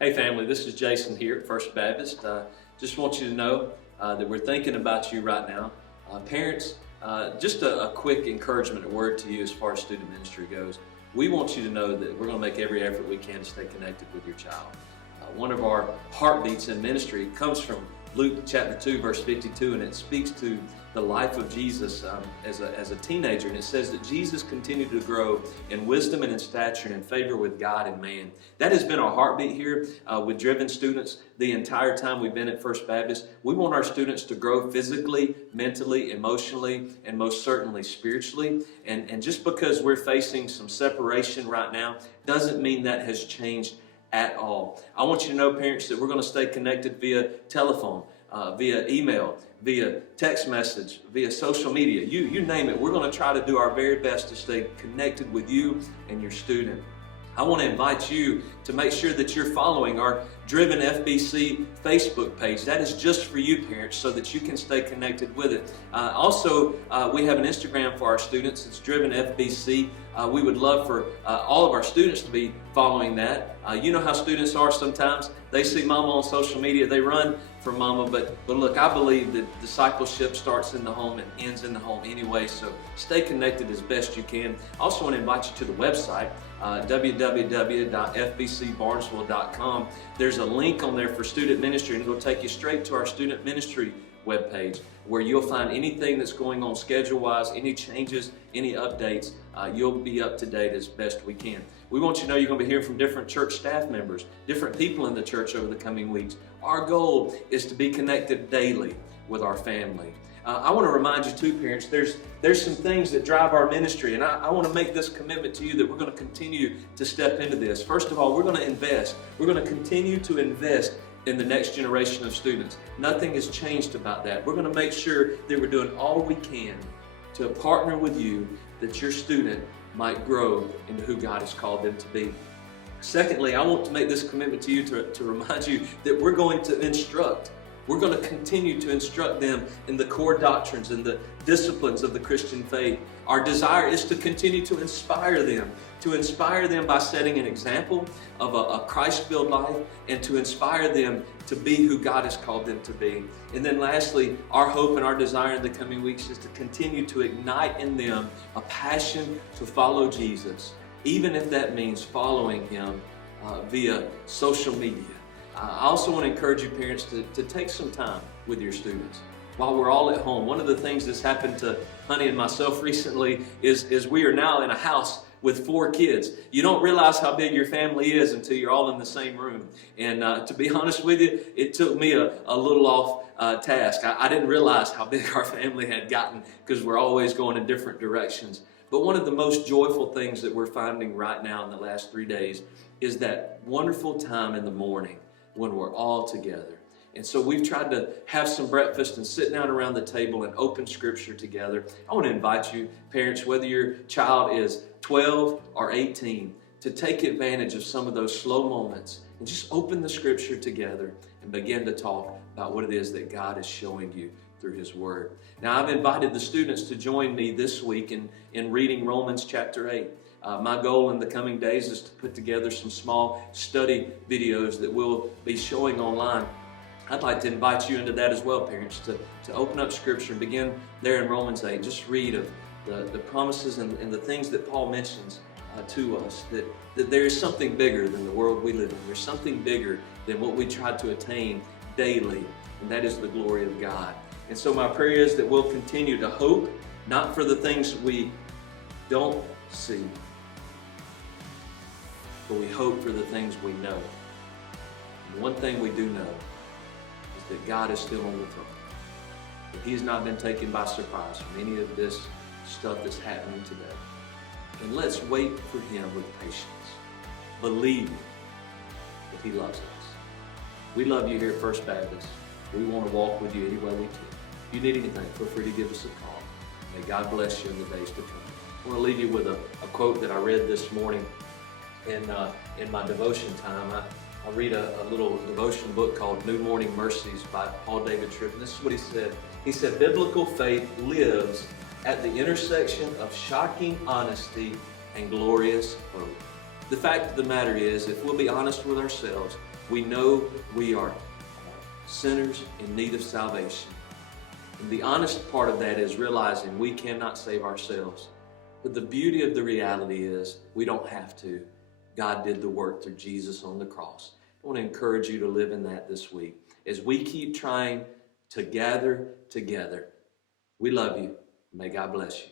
Hey family, this is Jason here at First Baptist. Just want you to know that we're thinking about you right now. Parents, just a quick encouragement, a word to you as far as student ministry goes. We want you to know that we're going to make every effort we can to stay connected with your child. One of our heartbeats in ministry comes from Luke chapter 2 verse 52, and it speaks to the life of Jesus as a teenager, and it says that Jesus continued to grow in wisdom and in stature and in favor with God and man. That has been our heartbeat here with Driven students the entire time we've been at First Baptist. We want our students to grow physically, mentally, emotionally, and most certainly spiritually. And just because we're facing some separation right now doesn't mean that has changed at all. I want you to know, parents, that we're going to stay connected via telephone, via email, via text message, via social media. You name it. We're going to try to do our very best to stay connected with you and your student. I want to invite you to make sure that you're following our Driven FBC Facebook page. That is just for you, parents, so that you can stay connected with it. Also, we have an Instagram for our students. It's Driven FBC. We would love for all of our students to be following that. You know how students are sometimes. They see mama on social media, they run for mama, but look, I believe that discipleship starts in the home and ends in the home anyway, so stay connected as best you can. I also want to invite you to the website, www.fbcbarnesville.com. There's a link on there for student ministry, and it'll take you straight to our student ministry webpage, where you'll find anything that's going on schedule-wise, any changes, any updates. You'll be up to date as best we can. We want you to know you're going to be hearing from different church staff members, different people in the church over the coming weeks. Our goal is to be connected daily with our family. I want to remind you too, parents, there's some things that drive our ministry, and I want to make this commitment to you that we're going to continue to step into this. First of all, we're going to invest. We're going to continue to invest in the next generation of students. Nothing has changed about that. We're going to make sure that we're doing all we can to partner with you that your student might grow into who God has called them to be. Secondly, I want to make this commitment to you to remind you that we're going to instruct. We're going to continue to instruct them in the core doctrines and the disciplines of the Christian faith. Our desire is to continue to inspire them by setting an example of a Christ-filled life, and to inspire them to be who God has called them to be. And then lastly, our hope and our desire in the coming weeks is to continue to ignite in them a passion to follow Jesus, even if that means following Him via social media. I also want to encourage you, parents, to take some time with your students while we're all at home. One of the things that's happened to Honey and myself recently is we are now in a house with 4 kids. You don't realize how big your family is until you're all in the same room. And to be honest with you, it took me a little off task. I didn't realize how big our family had gotten because we're always going in different directions. But one of the most joyful things that we're finding right now in the last 3 days is that wonderful time in the morning when we're all together. And so we've tried to have some breakfast and sit down around the table and open Scripture together. I want to invite you, parents, whether your child is 12 or 18, to take advantage of some of those slow moments and just open the Scripture together and begin to talk about what it is that God is showing you through His Word. Now, I've invited the students to join me this week in reading Romans chapter 8. My goal in the coming days is to put together some small study videos that we'll be showing online. I'd like to invite you into that as well, parents, to open up Scripture and begin there in Romans 8. Just read of the promises and the things that Paul mentions to us, that there is something bigger than the world we live in. There's something bigger than what we try to attain daily, and that is the glory of God. And so my prayer is that we'll continue to hope, not for the things we don't see, but we hope for the things we know. And one thing we do know is that God is still on the throne. That He's not been taken by surprise from any of this stuff that's happening today. And let's wait for Him with patience, believing that He loves us. We love you here at First Baptist. We want to walk with you any way we can. If you need anything, feel free to give us a call. May God bless you in the days to come. I want to leave you with a quote that I read this morning in my devotion time. I read a little devotion book called New Morning Mercies by Paul David Tripp. This is what he said. He said, biblical faith lives at the intersection of shocking honesty and glorious hope. The fact of the matter is, if we'll be honest with ourselves, We know we are sinners in need of salvation. And the honest part of that is realizing we cannot save ourselves. But the beauty of the reality is we don't have to. God did the work through Jesus on the cross. I want to encourage you to live in that this week. As we keep trying to gather together, we love you. May God bless you.